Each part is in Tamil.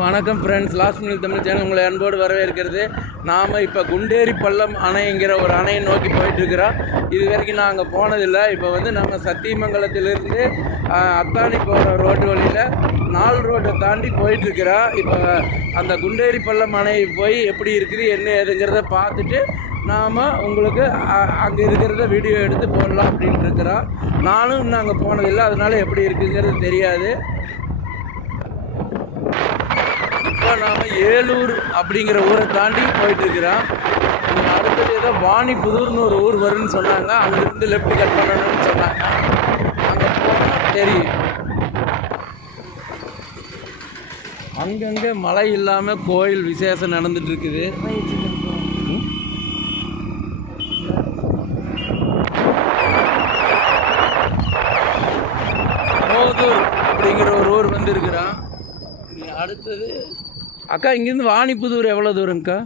வணக்கம் friends last minute Tamil channel உங்களை அன்போடு வரவேற்கிறது. நாம் இப்போ குண்டேரி பள்ளம் அணைங்கிற ஒரு அணையை நோக்கி போயிட்டுருக்கிறோம் இது வரைக்கும் நான் அங்கே போனதில்லை. இப்போ வந்து நம்ம சத்தியமங்கலத்திலிருந்து அத்தானி போகிற ரோட்டு வழியில் நாலு ரோட்டை தாண்டி போயிட்டுருக்கிறோம் இப்போ அந்த குண்டேரி பள்ளம் அணை போய் எப்படி இருக்குது என்ன ஏதுங்கிறத பார்த்துட்டு நாம் உங்களுக்கு அங்கே இருக்கிறத வீடியோ எடுத்து போடலாம் அப்படின்ட்டு இருக்கிறோம். நானும் இன்னும் அங்கே போனதில்லை. அதனால எப்படி இருக்குங்கிறது தெரியாது. இப்போ நாம் ஏலூர் அப்படிங்கிற ஊரை தாண்டி போயிட்டுருக்குறோம் அடுத்தது ஏதோ வாணிப்புதூர்னு ஒரு ஊர் வரும்னு சொன்னாங்க. அங்கேருந்து லெஃப்ட் கட் பண்ணணும்னு சொன்னாங்க. அங்கே போனால் தெரியும். அங்கங்கே மழை இல்லாமல் கோயில் விசேஷம் நடந்துட்டுருக்குது மோதூர் அப்படிங்கிற ஒரு ஊர் வந்திருக்கிறான். அடுத்தது அக்கா இங்கேருந்து வாணிப்புதூர் எவ்வளோ தூரங்க்கா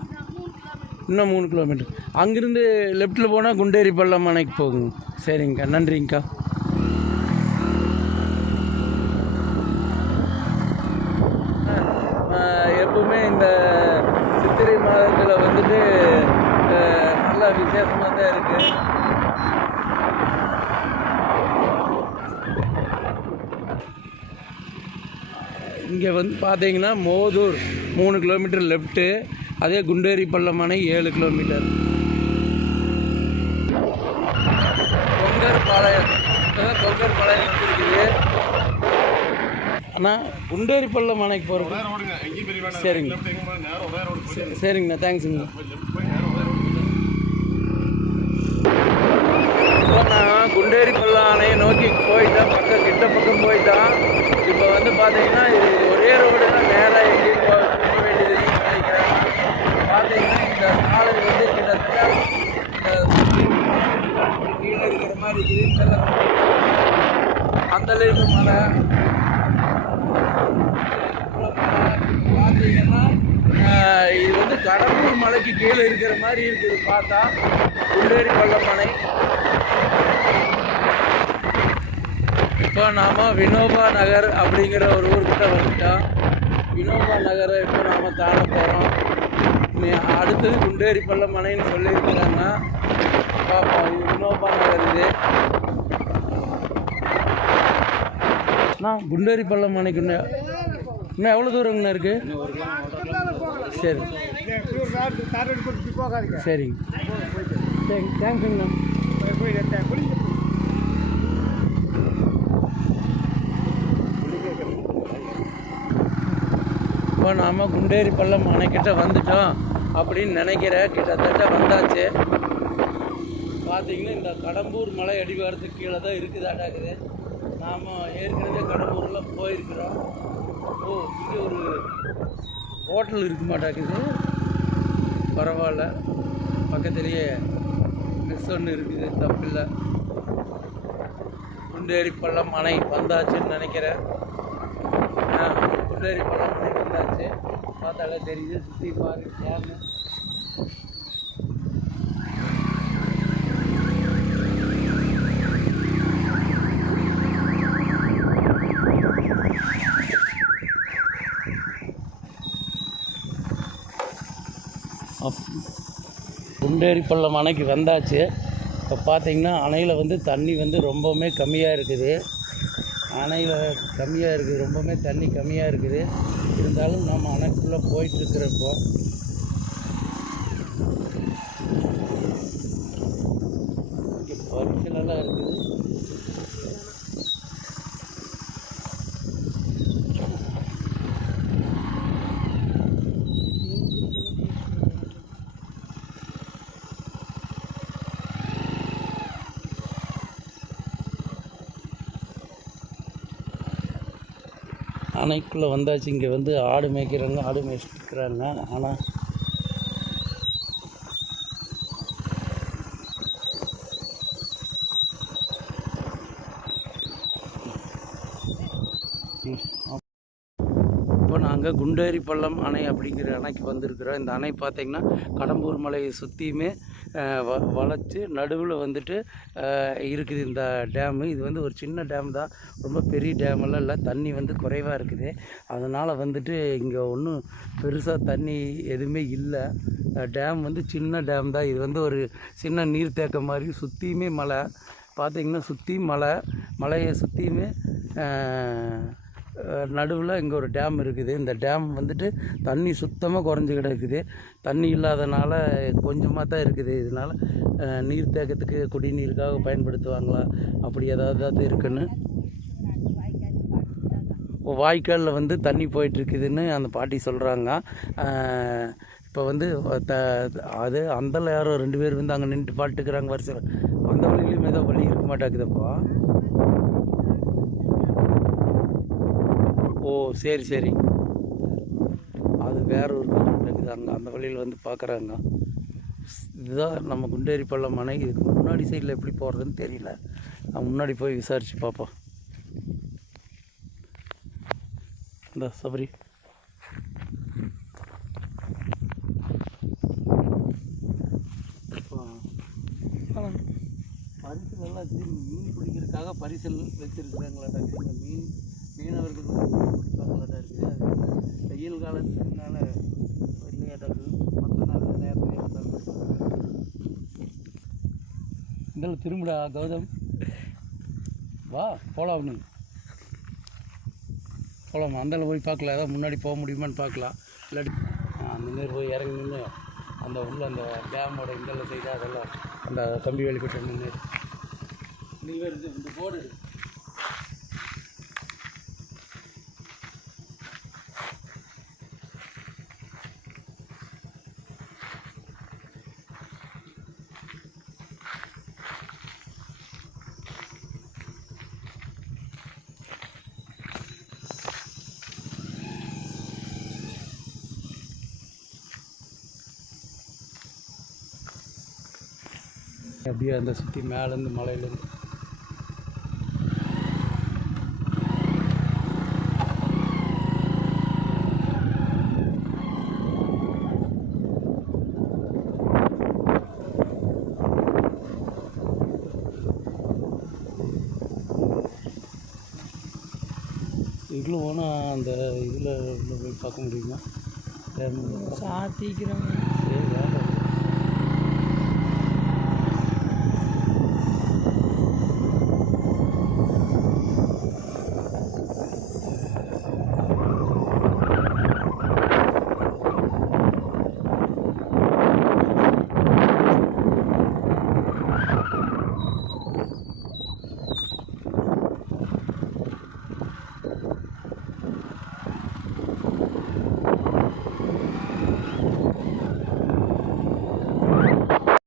இன்னும் மூணு கிலோமீட்டர் அங்கேருந்து லெஃப்ட்டில் போனால் குண்டேரி பள்ளம் அணைக்கு போகுங்க. சரிங்கக்கா நன்றிங்கக்கா. எப்பவுமே இந்த சித்திரை மாதத்தில் வந்துட்டு நல்லா விசேஷமாக தான் இருக்குது இங்கே வந்து பார்த்தீங்கன்னா மோதூர் மூணு கிலோமீட்டர் லெஃப்ட்டு அதே குண்டேரி பள்ளமனை ஏழு கிலோமீட்டர் கொங்கர் பாளையம். இப்போதான் கொங்கர் பாளையம் வந்துருக்குது. ஆனால் குண்டேரி பள்ளம் அணைக்கு போகிறது சரிங்க. சரி- சரிங்கண்ணா. தேங்க்ஸுங்க இப்போ நான் குண்டேரி பள்ளம் அணையை நோக்கி போயிட்டேன் பக்கம் கிட்ட பக்கம் போயிட்டான் இப்போ வந்து பார்த்தீங்கன்னா இது ஒரே ரோடு தான் நேராக எங்கேயும் போக வேண்டியது நினைக்கிறேன். பார்த்தீங்கன்னா இந்த சாலை வந்து கிட்டத்தட்ட கீழே இருக்கிற மாதிரி இருக்குது அந்த அளவுக்கு மலை பார்த்தீங்கன்னா இது வந்து கடம்பூர் மலைக்கு கீழே இருக்கிற மாதிரி இருக்குது. பார்த்தா குண்டேரி பள்ளம் இப்போ நாம் வினோபா நகர் அப்படிங்கிற ஒரு ஊர்கிட்ட வந்துட்டோம் வினோபா நகரை இப்போ நாம் தாண்ட போகிறோம் அடுத்தது குண்டேரி பள்ளம் மனைன்னு சொல்லியிருக்கிறாங்க பார்ப்போம் இது வினோபா நகர் இது அண்ணா குண்டேரி பள்ளம் அணைக்கு இன்னும் எவ்வளோ தூரங்கண்ணா இருக்குது சரி சரிங்க சரி தேங்க்ஸுங்கண்ணா இப்போ நாம் குண்டேரி பள்ளம் அணைக்கிட்ட வந்துட்டோம் அப்படின்னு நினைக்கிறேன் கிட்டத்தட்ட வந்தாச்சு. பார்த்தீங்கன்னா இந்த கடம்பூர் மலை அடிவாரத்துக்கு கீழே தான் இருக்குதாட்டாக்குது நாம் ஏற்கனவே கடம்பூரில் போயிருக்கிறோம். ஓ இங்கே ஒரு ஹோட்டல் இருக்க மாட்டாக்குது. பரவாயில்ல. பக்கத்துலேயே மிஸ் ஒன்று இருக்குது தப்பில்லை. குண்டேரி பள்ளம் அணை வந்தாச்சுன்னு நினைக்கிறேன். குண்டேரி பள்ளம் அணை வந்தாச்சு. பார்த்தாலே தெரியுது சுற்றி பாரு டேமு அப் குண்டேரி பள்ளம் அணைக்கு வந்தாச்சு. இப்போ பார்த்தீங்கன்னா அணையில் வந்து தண்ணி வந்து ரொம்பவுமே கம்மியாக இருக்குது. அணையில் கம்மியாக இருக்குது ரொம்பவுமே தண்ணி கம்மியாக இருக்குது. இருந்தாலும் நம்ம அணைக்குள்ளே போயிட்டுருக்கிறப்போ இங்கே பரிசலெல்லாம் இருக்குது. அணைக்குள்ளே வந்தாச்சு. இங்கே வந்து ஆடு மேய்க்கிறாங்க ஆடு மேய்ச்சிருக்கிறாங்க ஆனால் இப்போ நாங்கள் குண்டேரி பள்ளம் அணை அப்படிங்கிற அணைக்கு வந்திருக்கிறோம். இந்த அணை பார்த்திங்கன்னா கடம்பூர் மலையை சுற்றியுமே வ வளைச்சி நடுவில் வந்துட்டு இருக்குது இந்த டேமு. இது வந்து ஒரு சின்ன டேம் தான். ரொம்ப பெரிய டேமெல்லாம் இல்லை. தண்ணி வந்து குறைவாக இருக்குது. அதனால் வந்துட்டு இங்கே ஒன்றும் பெருசாக தண்ணி எதுவுமே இல்லை. டேம் வந்து சின்ன டேம் தான். இது வந்து ஒரு சின்ன நீர்த்தேக்கம் மாதிரி சுற்றியுமே மலை. பார்த்திங்கன்னா சுற்றி மலை. மலையை சுற்றியுமே நடுவில் இங்கே ஒரு டேம் இருக்குது. இந்த டேம் வந்துட்டு தண்ணி சுத்தமாக குறைஞ்சி கிடக்குது. தண்ணி இல்லாதனால கொஞ்சமாக தான் இருக்குது. இதனால் நீர் தேக்கத்துக்கு குடிநீருக்காக பயன்படுத்துவாங்களா? அப்படி ஏதாவது இருக்குன்னு? வாய்க்காலில் வந்து தண்ணி போயிட்டுருக்குதுன்னு அந்த பாட்டி சொல்கிறாங்க இப்போ வந்து த அது அந்தல யாரோ ரெண்டு பேர் வந்து அங்கே நின்று பாட்டுக்கிறாங்க. வரிசையில். அந்த வழியிலையும் ஏதோ வழி இருக்க மாட்டாக்குதப்பா ஓ சரி சரி. அது வேற ஒரு இருக்குது அங்கே அந்த வழியில் வந்து பார்க்குறாங்க இதுதான் நம்ம குண்டேரி பள்ளம் இதுக்கு முன்னாடி சைடில் எப்படி போகிறதுன்னு தெரியல. நான் முன்னாடி போய் விசாரித்து பார்ப்போம் இந்த சபரி. பரிசுகள்லாம் மீன் பிடிக்கிறதுக்காக பரிசல் வச்சுருக்குறாங்களா மீன் மீனவர்கள் வந்து மீன் பிடிப்பாங்களாட்டா இருக்குது அது வெயில் காலத்துனால இல்லையாட்டா இருக்குது மற்ற நாள் நேரத்தில் இதில் திரும்புடா கௌதம். வா போகலாம் ஒன்று போகலாம் அந்தால போய் பார்க்கலாம். ஏதாவது முன்னாடி போக முடியுமான்னு பார்க்கலாம். இல்லாட்டி ஆ, அந்த மாதிரி போய் இறங்கி நின்று அந்த உள்ள அந்த டேமோட இந்தல சைடாக அதெல்லாம் அந்த கம்பி வேலி கட்ட நின்று நீ இந்த போர்டு அப்படியே அந்த சுற்றி மேலேருந்து மலையிலேருந்து. இதுக்குள்ள போனால் அந்த இதில் போய் பார்க்க முடியுமா? வேலை